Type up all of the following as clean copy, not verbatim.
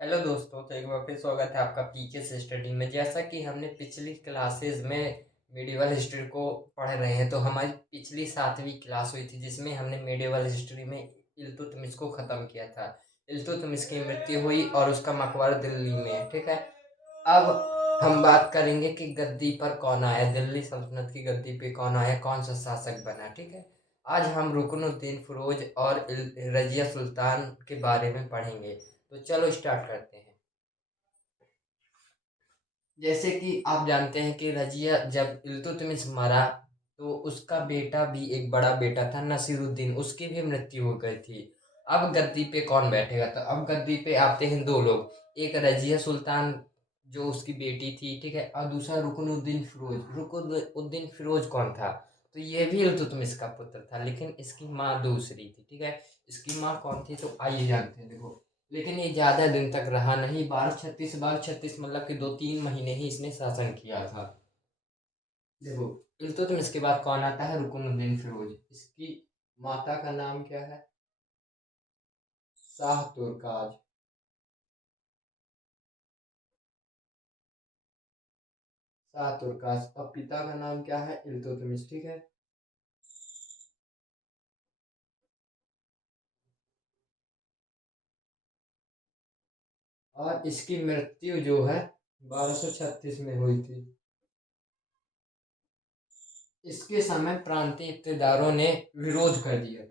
Hello दोस्तों, तो एक बार फिर स्वागत है आपका पीके स्टडी में। जैसा कि हमने पिछली क्लासेस में मेडिवल हिस्ट्री को पढ़ रहे हैं, तो हमारी पिछली 7वीं क्लास हुई थी जिसमें हमने मेडिवल हिस्ट्री में इल्तुतमिश को ख़त्म किया था। इल्तुतमिश की मृत्यु हुई और उसका मकबरा दिल्ली में है। ठीक है। अब हम बात करेंगे कि गद्दी पर कौन आया, दिल्ली सल्तनत की गद्दी पे कौन आया, कौन सा शासक बना। ठीक है। आज हम रुकनुद्दीन फिरोज और रजिया सुल्तान के बारे में पढ़ेंगे। तो चलो स्टार्ट करते हैं। जैसे कि आप जानते हैं कि रजिया जब इल्तुतमिश मरा तो उसका बेटा भी एक बड़ा बेटा था नसीरुद्दीन, उसकी भी मृत्यु हो गई थी। अब गद्दी पे कौन बैठेगा? तो अब गद्दी पे आते हैं दो लोग, एक रजिया सुल्तान जो उसकी बेटी थी, ठीक है, और दूसरा रुकनुद्दीन फिरोज। रुकनुद्दीन फिरोज कौन था? तो ये भी इल्तुतमिश का पुत्र था, लेकिन इसकी माँ दूसरी थी। ठीक है। इसकी माँ कौन थी? तो आइए जानते हैं। देखो, लेकिन ये ज़्यादा दिन तक रहा नहीं। 1236 मतलब कि 2-3 महीने ही इसने शासन किया था। देखो, इल्तुतमिश के बाद कौन आता है? रुकनुद्दीन फिरोज। इसकी माता का नाम क्या है? शाह तुर्काज। शाह तुर्काज। और पिता का नाम क्या है? इल्तुतमिश। ठीक है। और इसकी मृत्यु जो है 1236 में हुई थी। इसके समय प्रांतीय इक़्तिदारों ने विरोध कर दिया था।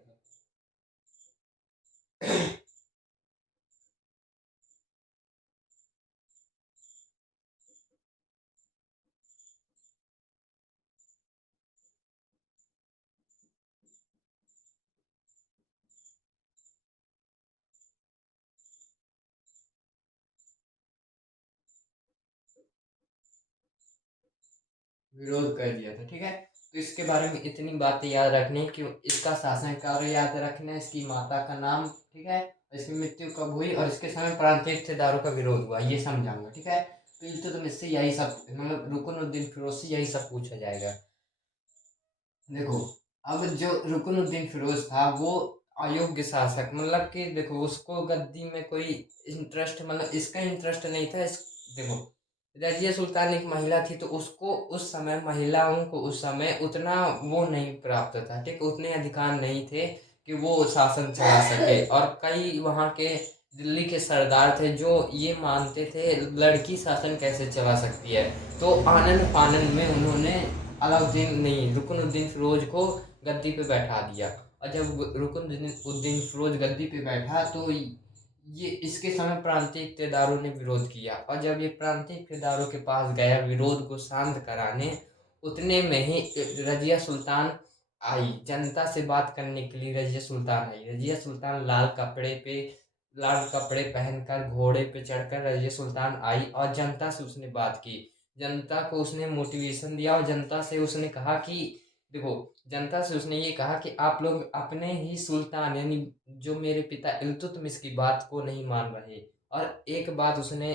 विरोध कर दिया था। ठीक है। तो इसके बारे में इतनी बातें याद रखनी कि इसका शासनकाल याद रखना है, इसकी माता का नाम, ठीक है, इसकी मृत्यु कब हुई और इसके समय प्रांतीय इक़्तिदारों का विरोध हुआ, ये समझाऊंगा। ठीक है। तो तुम इससे यही सब, मतलब रुकनुद्दीन फिरोज से यही सब पूछा जाएगा। देखो, अब जो रुकनुद्दीन फिरोज था वो अयोग्य शासक, मतलब कि देखो उसको गद्दी में कोई इंटरेस्ट, मतलब इसका इंटरेस्ट नहीं था। देखो, रजिया सुल्तान एक महिला थी, तो उसको उस समय, महिलाओं को उस समय उतना वो नहीं प्राप्त था, ठीक, उतने अधिकार नहीं थे कि वो शासन चला सके। और कई वहाँ के दिल्ली के सरदार थे जो ये मानते थे लड़की शासन कैसे चला सकती है। तो आनंद फानंद में उन्होंने अलाउद्दीन नहीं, रुकनुद्दीन फिरोज को गद्दी पे बैठा दिया। और जब रुकनुद्दीन फिरोज गद्दी पे बैठा तो ये इसके समय प्रांतीय इक़्तिदारों ने विरोध किया। और जब ये प्रांतीय इक़्तिदारों के पास गया विरोध को शांत कराने, उतने में ही रजिया सुल्तान आई। जनता से बात करने के लिए रजिया सुल्तान आई। रजिया सुल्तान लाल कपड़े पहनकर घोड़े पे चढ़कर रजिया सुल्तान आई और जनता से उसने बात की। जनता को उसने मोटिवेशन दिया और जनता से उसने कहा कि देखो, जनता से उसने ये कहा कि आप लोग अपने ही सुल्तान यानी जो मेरे पिता इल्तुतमिश की बात को नहीं मान रहे। और एक बात उसने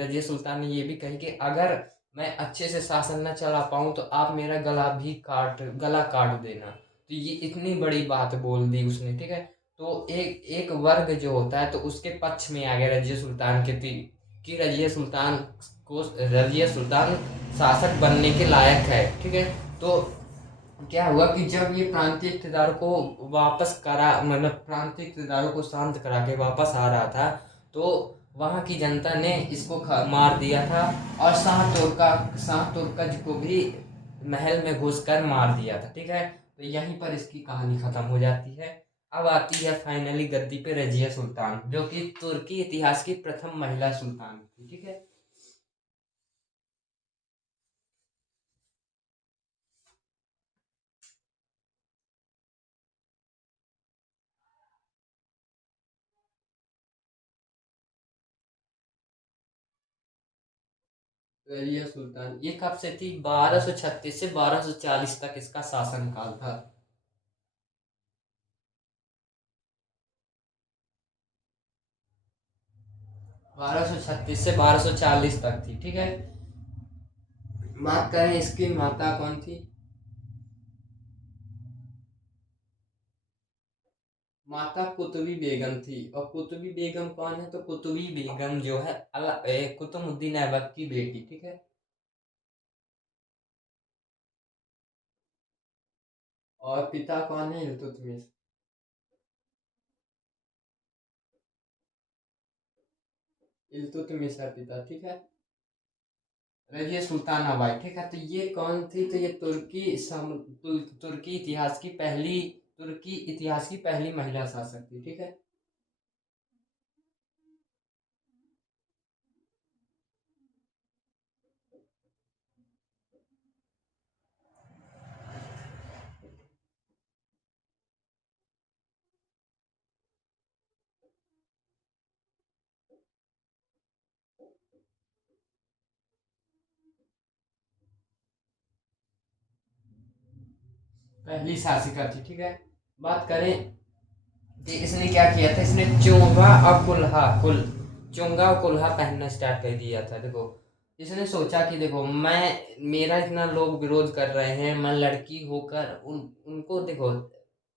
रजिया सुल्तान ने ये भी कही कि अगर मैं अच्छे से शासन न चला पाऊँ तो आप मेरा गला काट देना। तो ये इतनी बड़ी बात बोल दी उसने। ठीक है। तो एक एक वर्ग जो होता है तो उसके पक्ष में आ गया रजिया सुल्तान के कि रजिया सुल्तान शासक बनने के लायक है। ठीक है। तो क्या हुआ कि जब ये प्रांतीय इक़्तिदार को वापस करा, मतलब प्रांतीय इक़्तिदारों को शांत करा के वापस आ रहा था, तो वहाँ की जनता ने इसको मार दिया था। और शाह तुर्कज को भी महल में घुसकर मार दिया था। ठीक है। तो यहीं पर इसकी कहानी खत्म हो जाती है। अब आती है फाइनली गद्दी पे रजिया सुल्तान, जो कि तुर्की इतिहास की प्रथम महिला सुल्तान थी। ठीक है। ये कब से थी? 1236 से 1240 तक इसका शासनकाल था। 1236 से 1240 तक थी। ठीक है। बात करें इसकी माता कौन थी? माता कुतुबी बेगम थी। और कुतुबी बेगम कौन है? तो कुतुबी बेगम जो है कुतुबुद्दीन ऐबक की बेटी, ठीक है। और पिता कौन है? इल्तुतमिश। इल्तुतमिश है पिता, ठीक है। रजिया सुल्ताना बाई, ठीक है। तो ये कौन थी? तो ये तुर्की इतिहास की पहली महिला शासक थी, ठीक है। पहली शासिका थी, ठीक है। बात करें कि इसने क्या किया था। इसने चोंगा और कुल्हा पहनना स्टार्ट कर दिया था। देखो, इसने सोचा कि देखो, मैं मेरा इतना लोग विरोध कर रहे हैं, मैं लड़की होकर उनको देखो,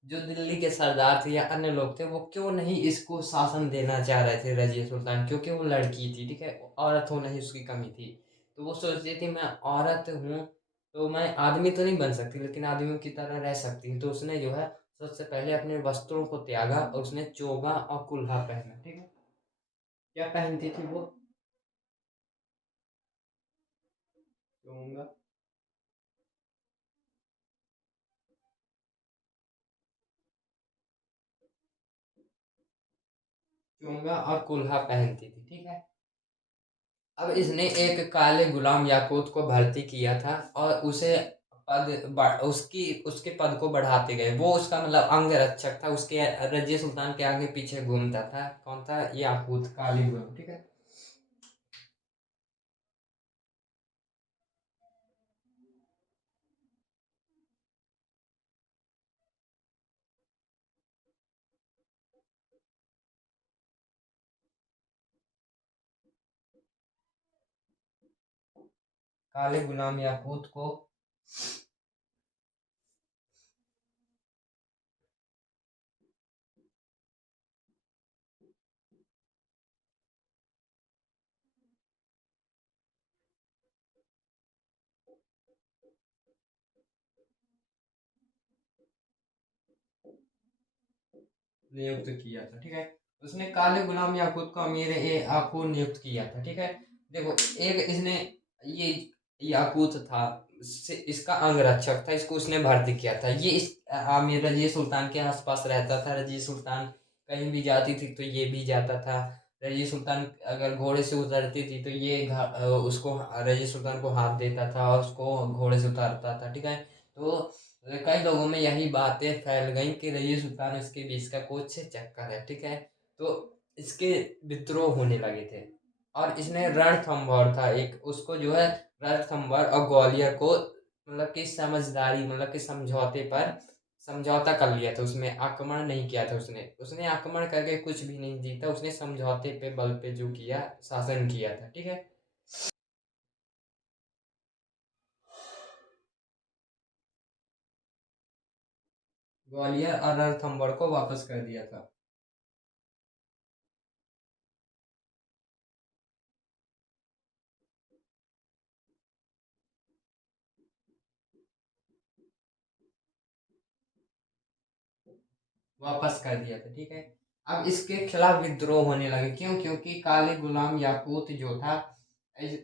जो दिल्ली के सरदार थे या अन्य लोग थे, वो क्यों नहीं इसको शासन देना चाह रहे थे रजिया सुल्तान, क्योंकि वो लड़की थी, ठीक है। औरत होना ही उसकी कमी थी। तो वो सोच रही थी, मैं औरत हूँ, तो मैं आदमी तो नहीं बन सकती, लेकिन आदमियों की तरह रह सकती हूँ। तो उसने जो है सबसे पहले अपने वस्त्रों को त्यागा और उसने चोगा और कुल्हा पहना, ठीक है। क्या पहनती थी वो? चोगा। चोगा और कुल्हा पहनती थी, ठीक है। अब इसने एक काले गुलाम याकूत को भर्ती किया था और उसे उसकी उसके पद को बढ़ाते गए। वो उसका मतलब अंगरक्षक था, उसके रजिया सुल्तान के आगे पीछे घूमता था। कौन था? याकूत, काली गुलाम, ठीक है। काले गुलाम याकूत को नियुक्त किया था, ठीक है। उसने काले गुलाम याकूत को अमीर ए आखूर नियुक्त किया था, ठीक है। देखो, एक इसने ये याकूत था, इसका अंगरक्षक था, इसको उसने भर्ती किया था। ये इस आमिर रजिया सुल्तान के आसपास रहता था। रजिया सुल्तान कहीं भी जाती थी तो ये भी जाता था। रजिया सुल्तान अगर घोड़े से उतरती थी तो ये उसको रजिया सुल्तान को हाथ देता था और उसको घोड़े से उतारता था, ठीक है। तो कई लोगों में यही बातें फैल गई कि रईस सुल्तान इसके बीच का कुछ चक्कर है, ठीक है। तो इसके विद्रोह होने लगे थे और इसने रणथंभौर था एक, उसको जो है रणथंभौर और ग्वालियर को मतलब कि समझदारी मतलब कि समझौते पर समझौता कर लिया था। उसमें आक्रमण नहीं किया था। उसने उसने आक्रमण करके कुछ भी नहीं जीता। उसने समझौते पे बल पे जो किया, शासन किया था, ठीक है। ग्वालियर और रणथंभौर को वापस कर दिया था। वापस कर दिया था, ठीक है। अब इसके खिलाफ विद्रोह होने लगे। क्यों? क्योंकि काले गुलाम याकूत जो था,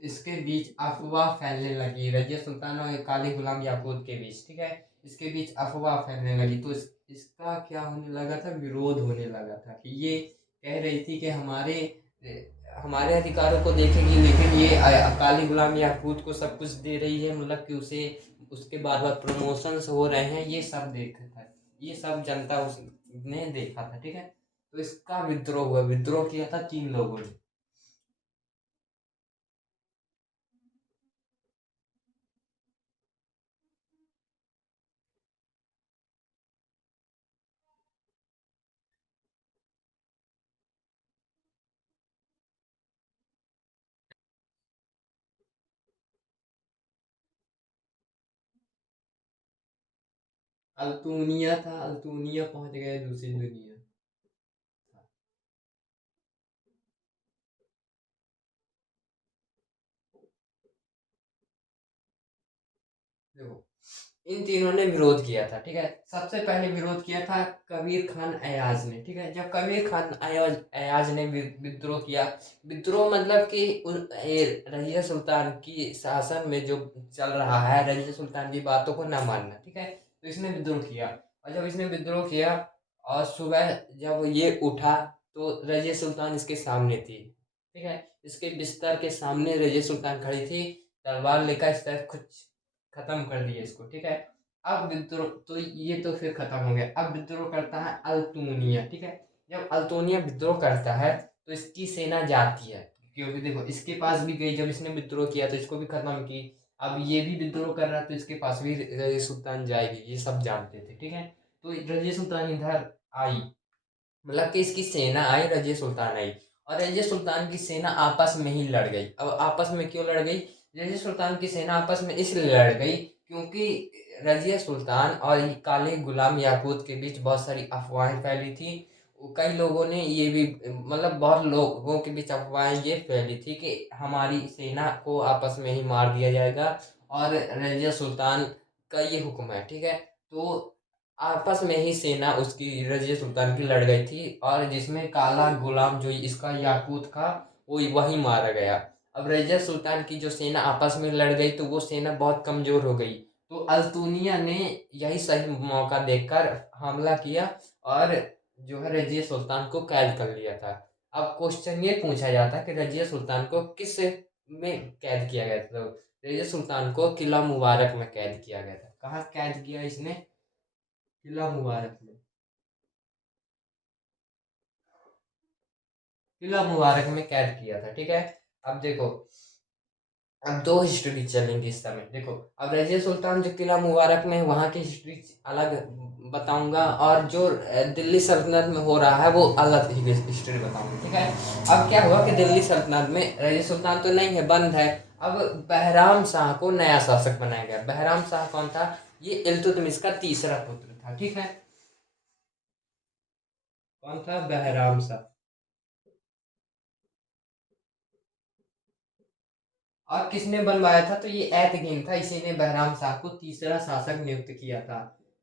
इसके बीच अफवाह फैलने लगी। रजिया सुल्तान और काले गुलाम याकूत के बीच, ठीक है। इसके बीच अफवाह फैलने लगी। तो इसका क्या होने लगा था? विरोध होने लगा था कि ये कह रही थी कि हमारे अधिकारों को देखेगी, लेकिन ये काली गुलाम याकूत को सब कुछ दे रही है, मतलब कि उसे उसके बाद बाद प्रमोशंस हो रहे हैं, ये सब देखा था। ये सब जनता उसने देखा था, ठीक है। तो इसका विद्रोह हुआ। विद्रोह किया था 3 लोगों ने। अल्तूनिया था, अल्तूनिया पहुंच गए दूसरी दुनिया। देखो, इन तीनों ने विरोध किया था, ठीक है। सबसे पहले विरोध किया था कबीर खान अयाज ने, ठीक है। जब कबीर खान अयाज ने विद्रोह किया, विद्रोह मतलब कि रजिया सुल्तान की शासन में जो चल रहा है, रजिया सुल्तान की बातों को ना मानना, ठीक है। तो इसने विद्रोह किया, और जब इसने विद्रोह किया और सुबह जब ये उठा तो रजिया सुल्तान इसके सामने थी, ठीक है। इसके बिस्तर के सामने रजिया सुल्तान खड़ी थी, तलवार लेकर इस तरह कुछ खत्म कर दिया इसको, ठीक है। अब विद्रोह तो ये तो फिर खत्म हो गया। अब विद्रोह करता है अल्तुनिया, ठीक है। जब अल्तुनिया विद्रोह करता है तो इसकी सेना जाती है, क्योंकि देखो इसके पास भी गई, जब इसने विद्रोह किया तो इसको भी खत्म की। अब ये भी विद्रोह कर रहा है तो इसके पास भी रजिया सुल्तान जाएगी, ये सब जानते थे, ठीक है। तो रजिया सुल्तान इधर आई, मतलब कि इसकी सेना आई, रजिया सुल्तान आई, और रजिया सुल्तान की सेना आपस में ही लड़ गई। अब आपस में क्यों लड़ गई? रजिया सुल्तान की सेना आपस में इसलिए लड़ गई क्योंकि रजिया सुल्तान और ये काले गुलाम याकूत के बीच बहुत सारी अफवाहें फैली थी। कई लोगों ने ये भी, मतलब बहुत लोगों के बीच अफवाहें ये फैली थी कि हमारी सेना को आपस में ही मार दिया जाएगा, और रजिया सुल्तान का ये हुक्म है, ठीक है। तो आपस में ही सेना उसकी रजिया सुल्तान की लड़ गई थी, और जिसमें काला गुलाम जो इसका याकूत था वो वही मारा गया। अब रजिया सुल्तान की जो सेना आपस में लड़ गई तो वो सेना बहुत कमजोर हो गई, तो अल्तुनिया ने यही सही मौका देखकर हमला किया, और जो है रजिया सुल्तान को कैद कर लिया था। अब क्वेश्चन ये पूछा जाता कि रजिया सुल्तान को किस में कैद किया गया था? तो रजिया सुल्तान को किला मुबारक में कैद किया गया था। कहाँ कैद किया इसने? किला मुबारक में। किला मुबारक में कैद किया था, ठीक है। अब देखो, अब दो हिस्ट्री चलेंगी इस समय। देखो, अब रजिया सुल्तान जो किला मुबारक में है, वहाँ की हिस्ट्री अलग बताऊंगा, और जो दिल्ली सल्तनत में हो रहा है वो अलग हिस्ट्री बताऊंगा, ठीक है। अब क्या हुआ कि दिल्ली सल्तनत में रजिया सुल्तान तो नहीं है, बंद है। अब बहराम शाह को नया शासक बनाया गया। बहराम शाह कौन था? ये इल्तुतमिश का तीसरा पुत्र था, ठीक है। कौन था? बहराम शाह। और किसने बनवाया था? तो ये ऐतगीन था, इसी ने बहराम शाह को तीसरा शासक नियुक्त किया था।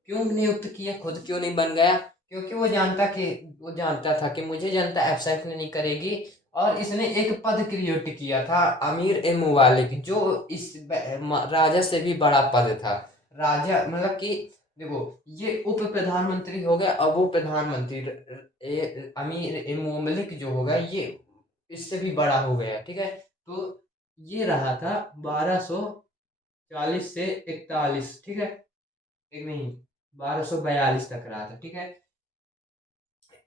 क्यों नियुक्त किया? खुद क्यों नहीं बन गया? क्योंकि वो जानता था कि मुझे जनता एक्सेप्ट नहीं करेगी, और इसने एक पद क्रिएट किया था, अमीर ए मुवालिक, जो इस राजा से भी बड़ा पद था। राजा मतलब कि देखो, ये उप प्रधानमंत्री हो गया, अब वो प्रधानमंत्री अमीर ए मुमलिक जो होगा ये इससे भी बड़ा हो गया, ठीक है। तो ये रहा था 1240 से 41, ठीक है। एक नहीं, 1242 तक रहा था, ठीक है।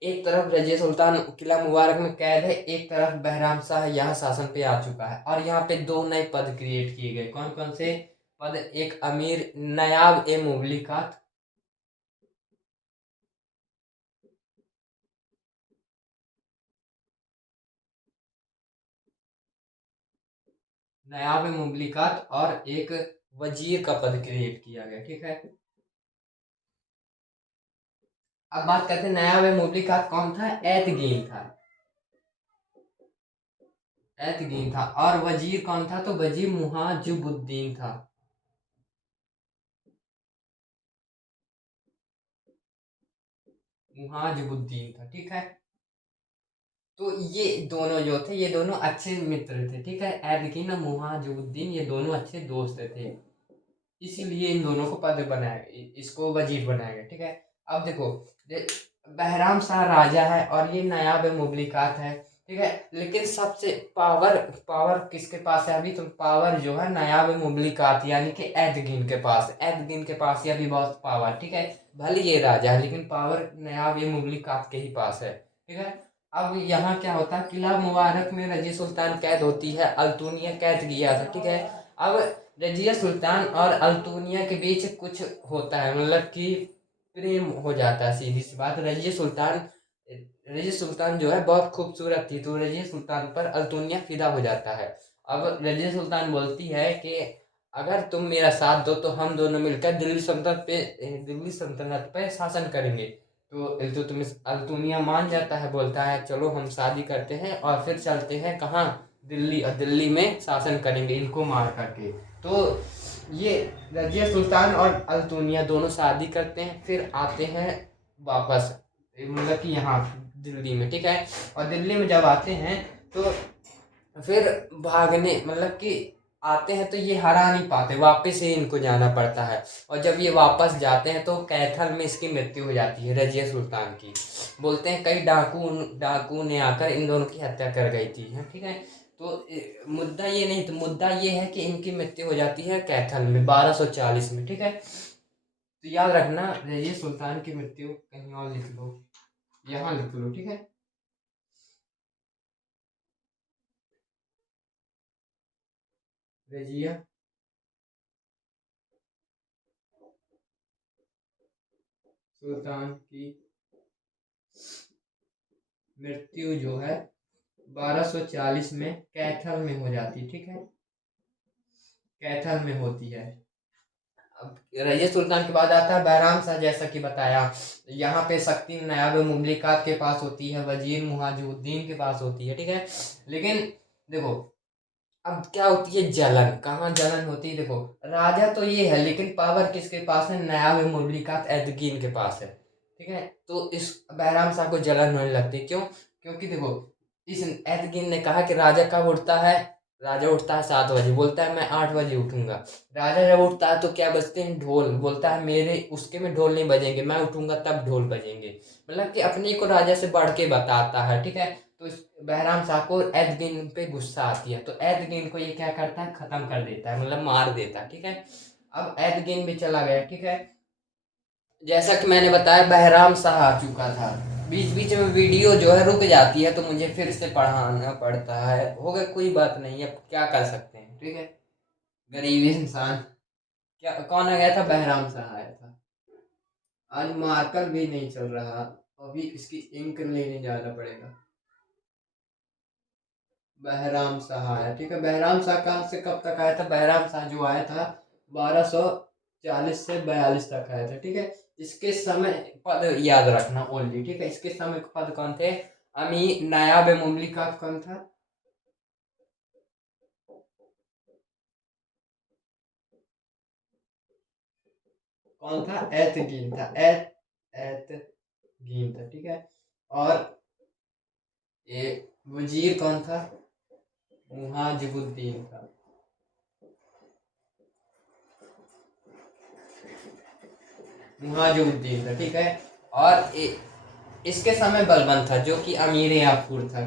एक तरफ रजिया सुल्तान किला मुबारक में कैद है, एक तरफ बहराम शाह यहाँ शासन पे आ चुका है, और यहाँ पे दो नए पद क्रिएट किए गए। कौन कौन से पद? एक अमीर नायाब ए मुमलिकात, नायाब ए मुमलिकात, और एक वजीर का पद क्रिएट किया गया, ठीक है। अब बात करते हैं नायाब ए मुमलिकात कौन था? एतगीन था। एतगीन था। और वजीर कौन था? तो वजीर मुहाजिबुद्दीन था। मुहाजिबुद्दीन था, ठीक है। तो ये दोनों जो थे, ये दोनों अच्छे मित्र थे, ठीक है। एतगीन और मुहाजिबुद्दीन ये दोनों अच्छे दोस्त थे, इसीलिए इन दोनों को पद बनाया, इसको वजीर बनाया गया, ठीक है। अब देखो, बहराम शाह राजा है और ये नायाब मुमलिकात है, ठीक है। लेकिन सबसे पावर पावर किसके पास है अभी? तो पावर जो है नायाब मुमलिकात यानी कि एतगीन के पास। एतगीन के पास ही अभी बहुत पावर, ठीक है। भले ये राजा है लेकिन पावर नायाब मुमलिकात के ही पास है, ठीक है। अब यहाँ क्या होता है? किला मुबारक में रजिया सुल्तान कैद होती है, अल्तुनिया कैद किया था, ठीक है। अब रजिया सुल्तान और अल्तुनिया के बीच कुछ होता है, मतलब कि प्रेम हो जाता है, सीधी सी बात। रजिया सुल्तान जो है बहुत खूबसूरत थी, तो रजिया सुल्तान पर अल्तुनिया फिदा हो जाता है। अब रजिया सुल्तान बोलती है कि अगर तुम मेरा साथ दो तो हम दोनों मिलकर दिल्ली सल्तनत पे शासन करेंगे। तो इल्तुतमिश अल्तुनिया मान जाता है, बोलता है चलो हम शादी करते हैं और फिर चलते हैं कहाँ? दिल्ली, और दिल्ली में शासन करेंगे इनको मार करके। तो ये रजिया सुल्तान और अल्तुनिया दोनों शादी करते हैं, फिर आते हैं वापस, मतलब कि यहाँ दिल्ली में, ठीक है। और दिल्ली में जब आते हैं तो फिर भागने, मतलब कि आते हैं तो ये हरा नहीं पाते, वापस ही इनको जाना पड़ता है। और जब ये वापस जाते हैं तो कैथल में इसकी मृत्यु हो जाती है, रजिया सुल्तान की। बोलते हैं कई डाकू ने आकर इन दोनों की हत्या कर गई थी, है, ठीक है। तो मुद्दा ये नहीं, तो मुद्दा ये है कि इनकी मृत्यु हो जाती है कैथल में 1240 में, ठीक है। तो याद रखना, रजिया सुल्तान की मृत्यु कहीं और लिख लो, यहाँ लिख लो, ठीक है। रजिया सुल्तान की मृत्यु जो है 1240 में कैथल में हो जाती, ठीक है, कैथल में होती है। अब रजिया सुल्तान के बाद आता है बैराम शाह, जैसा कि बताया। यहाँ पे शक्ति नायाब मुमलिकात के पास होती है, वजीर मुहाजिरुद्दीन के पास होती है, ठीक है। लेकिन देखो, अब क्या होती है जलन, कहाँ जलन होती है, देखो, राजा तो ये है लेकिन पावर किसके पास है, नायाब मुमलिकात एदगीन के पास है, ठीक है। तो इस बैराम शाह को जलन होने लगती है, क्यों? क्योंकि देखो, इस एदगीन ने कहा कि राजा कब उठता है, राजा उठता है 7 बजे, बोलता है मैं 8 बजे उठूंगा। राजा जब उठता है तो क्या बजते हैं, ढोल, बोलता है मेरे उसके में ढोल नहीं बजेंगे, मैं उठूंगा तब ढोल बजेंगे। मतलब कि अपने को राजा से बढ़ के बताता है, ठीक है। तो इस बहराम शाह को एदगीन पे गुस्सा आती है, तो एदगीन को ये क्या करता है, खत्म कर देता है, मतलब मार देता है, ठीक है। अब एदगीन भी चला गया, ठीक है। जैसा कि मैंने बताया बहराम शाह आ चुका था। बीच बीच में वीडियो जो है रुक जाती है, तो मुझे फिर से पढ़ाना पड़ता है, हो गया, कोई बात नहीं, अब क्या कर सकते हैं, ठीक है। गरीब इंसान। क्या कौन आ गया था, बहराम शाह आया था। आज मार्कर भी नहीं चल रहा, अभी इसकी इंक लेने जाना पड़ेगा। बहराम शाह आया, ठीक है। बहराम शाह कहाँ से कब तक आया था, बहराम शाह जो आया था 1240 से 42 तक आया था, ठीक है। इसके समय पद याद रखना ओनली, ठीक है। इसके समय पद कौन थे, अमीर नायाब मुमलिकात कौन था, कौन था, एतगीन था, एतगीन था, ठीक है। और ये वजीर कौन था, मुहाजिबुद्दीन था, मुहाजिबुद्दीन था, ठीक है। और इसके समय बलबन था जो कि अमीर याकूर था।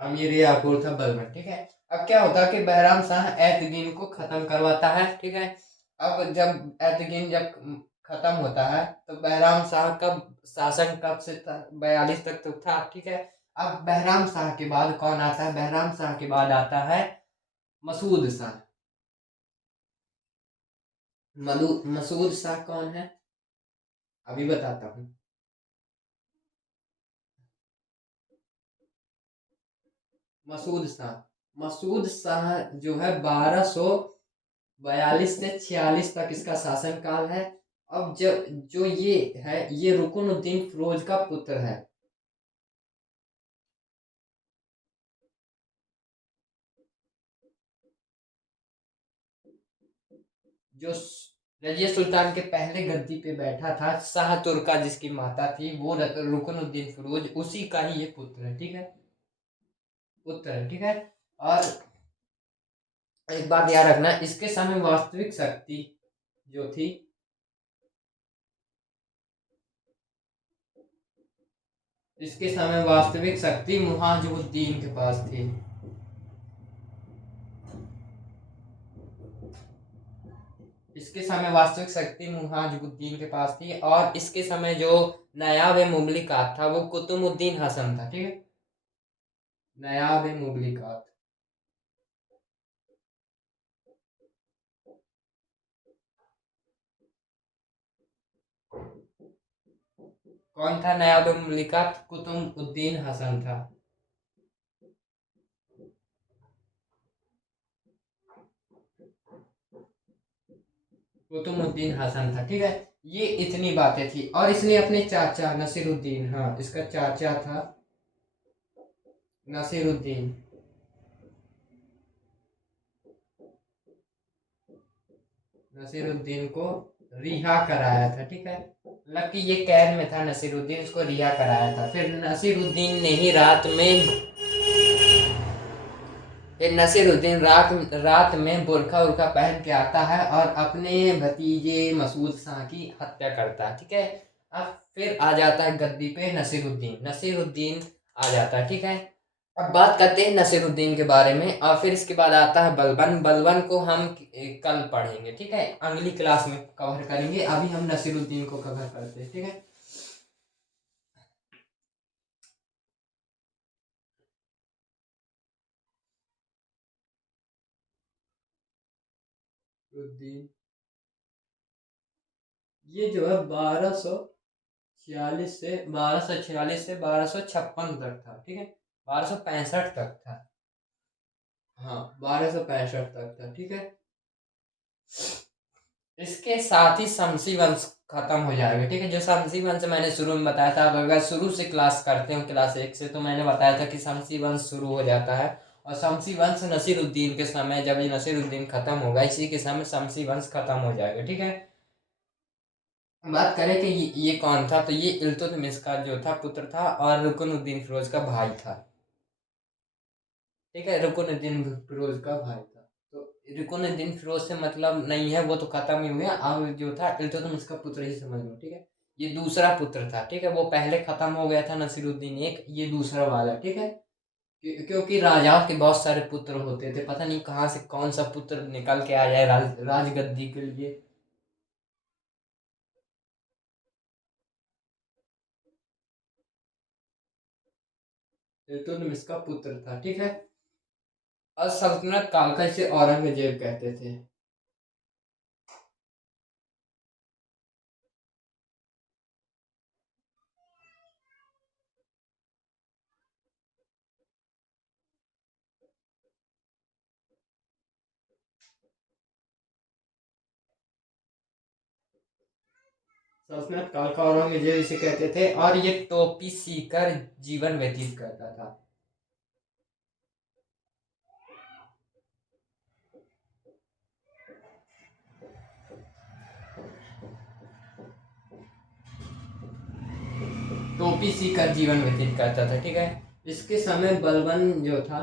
अमीर याकूर था बलबन, ठीक है। अब क्या होता है कि बहराम शाह एतगीन को खत्म करवाता है, ठीक है। अब जब एतगीन जब खत्म होता है तो बहराम शाह कब शासन कब से था, 42 तक तो था, ठीक है। अब बहराम शाह के बाद कौन आता है, बहराम शाह के बाद आता है मसूद शाह। मसूद शाह कौन है, अभी बताता हूँ। मसूद शाह, मसूद शाह जो है 1242 से 46 तक इसका शासन काल है। अब जब जो ये है, ये रुकनुद्दीन फिरोज का पुत्र है। जो रजिया सुल्तान के पहले गद्दी पे बैठा था, शाह तुर्का जिसकी माता थी, वो रुकनुद्दीन फिरोज, उसी का ही ये पुत्र है, ठीक है, पुत्र है, ठीक है। और एक बात याद रखना, इसके समय वास्तविक शक्ति जो थी, इसके समय वास्तविक शक्ति मुहाजिबुद्दीन के पास थी। इसके समय वास्तविक शक्ति मुहाजिबुद्दीन के पास थी, और इसके समय जो नायाब मुमलिकात था वो कुतुबुद्दीन हसन था, ठीक है। नायाब मुमलिकात कौन था, नायाब मुमलिकात कुतुबुद्दीन हसन था। कुतुबुद्दीन हसन था। ठीक है, ये इतनी बातें थी। और इसने अपने चाचा नसीरुद्दीन, हाँ इसका चाचा था नसीरुद्दीन, नसीरुद्दीन को रिहा कराया था। ठीक है, मतलब कि ये कैद में था नसीरुद्दीन, इसको रिहा कराया था। फिर नसीरुद्दीन ने ही रात में, फिर नसीरुद्दीन रात में बुर्का उर्का पहन के आता है और अपने भतीजे मसूद शाह की हत्या करता है। ठीक है, अब फिर आ जाता है गद्दी पे नसीरुद्दीन, नसीरुद्दीन आ जाता है। ठीक है, अब बात करते हैं नसीरुद्दीन के बारे में। और फिर इसके बाद आता है बलबन। बलबन को हम कल पढ़ेंगे। ठीक है, अगली क्लास में कवर करेंगे। अभी हम नसीरुद्दीन को कवर करते हैं। ठीक है, नसीरुद्दीन ये जो है 1246 से 1256 तक था। ठीक है, 1265 तक था। हाँ, 1265 तक था। ठीक है, इसके साथ ही शमसी वंश खत्म हो जाएगा। ठीक है, जो शमसी वंश मैंने शुरू में बताया था, आप अगर शुरू से क्लास करते हो क्लास 1 से, तो मैंने बताया था कि शमसी वंश शुरू हो जाता है। और शमसी वंश नसीरुद्दीन के समय, जब ये नसीरुद्दीन खत्म होगा, इसी के समय शमसी वंश खत्म हो जाएगा। ठीक है, बात करें कि ये कौन था, तो ये इल्तुतमिश का जो था पुत्र था और रुकनुद्दीन फिरोज का भाई था। ठीक है, रुकनुद्दीन फिरोज का भाई था। तो रुकनुद्दीन फिरोज से मतलब नहीं है, वो तो खत्म ही हुआ। अब जो था इल्तुतमिश का पुत्र ही समझ लो। ठीक है, ये दूसरा पुत्र था। ठीक है, वो पहले खत्म हो गया था नसीरुद्दीन एक, ये दूसरा वाला। ठीक है, क्योंकि राजाओं के बहुत सारे पुत्र होते थे, पता नहीं कहाँ से कौन सा पुत्र निकल के आ जाए राजगद्दी के लिए। इल्तुतमिश का पुत्र था। ठीक है, और सल्तनत काल का इसे औरंगजेब कहते थे। सल्तनत काल का औरंगजेब इसे कहते थे। और ये टोपी सीकर जीवन व्यतीत करता था। टोपी सीकर जीवन व्यतीत करता था। ठीक है, इसके समय बलबन जो था,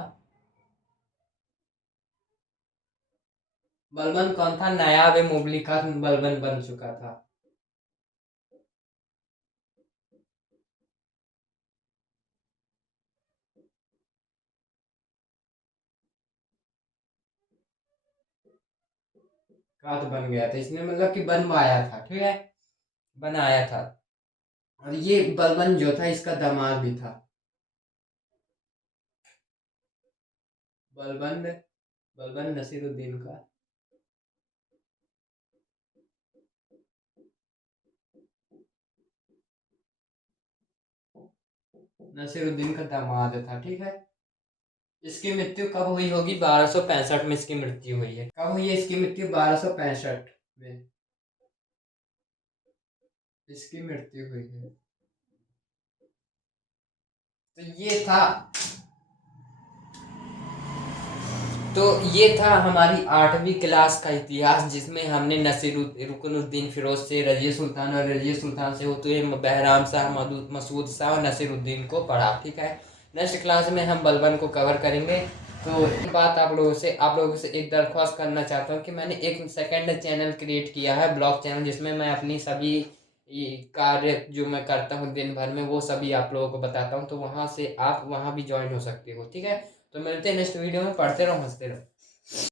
बलबन कौन था, नायाब मुगली का बलबन बन चुका था। कात बन गया था इसने, मतलब कि बनवाया था। ठीक है, बनाया था। और ये बलबन जो था इसका दामाद भी था। बलबन, बलबन नसीरुद्दीन का, नसीरुद्दीन का दामाद था। ठीक है, इसकी मृत्यु कब हुई होगी, 1265 में इसकी मृत्यु हुई है। कब हुई है इसकी मृत्यु, 1265 में इसकी मृत्यु हुई है। तो ये था हमारी 8वीं क्लास का इतिहास, जिसमें हमने रुकनुद्दीन फिरोज से, रजिया सुल्तान और रजिया सुल्तान से होते हुए बहराम शाह, मसूद शाह और नसीरुद्दीन को पढ़ा। ठीक है, नेक्स्ट क्लास में हम बलबन को कवर करेंगे। तो एक बात आप लोगों से एक दरख्वास्त करना चाहता हूँ कि मैंने एक सेकंड चैनल क्रिएट किया है, ब्लॉग चैनल, जिसमें मैं अपनी सभी ये कार्य जो मैं करता हूँ दिन भर में, वो सभी आप लोगों को बताता हूँ। तो वहाँ से आप वहाँ भी ज्वाइन हो सकते हो। ठीक है, तो मिलते हैं नेक्स्ट वीडियो में। पढ़ते रहो, हंसते रहो।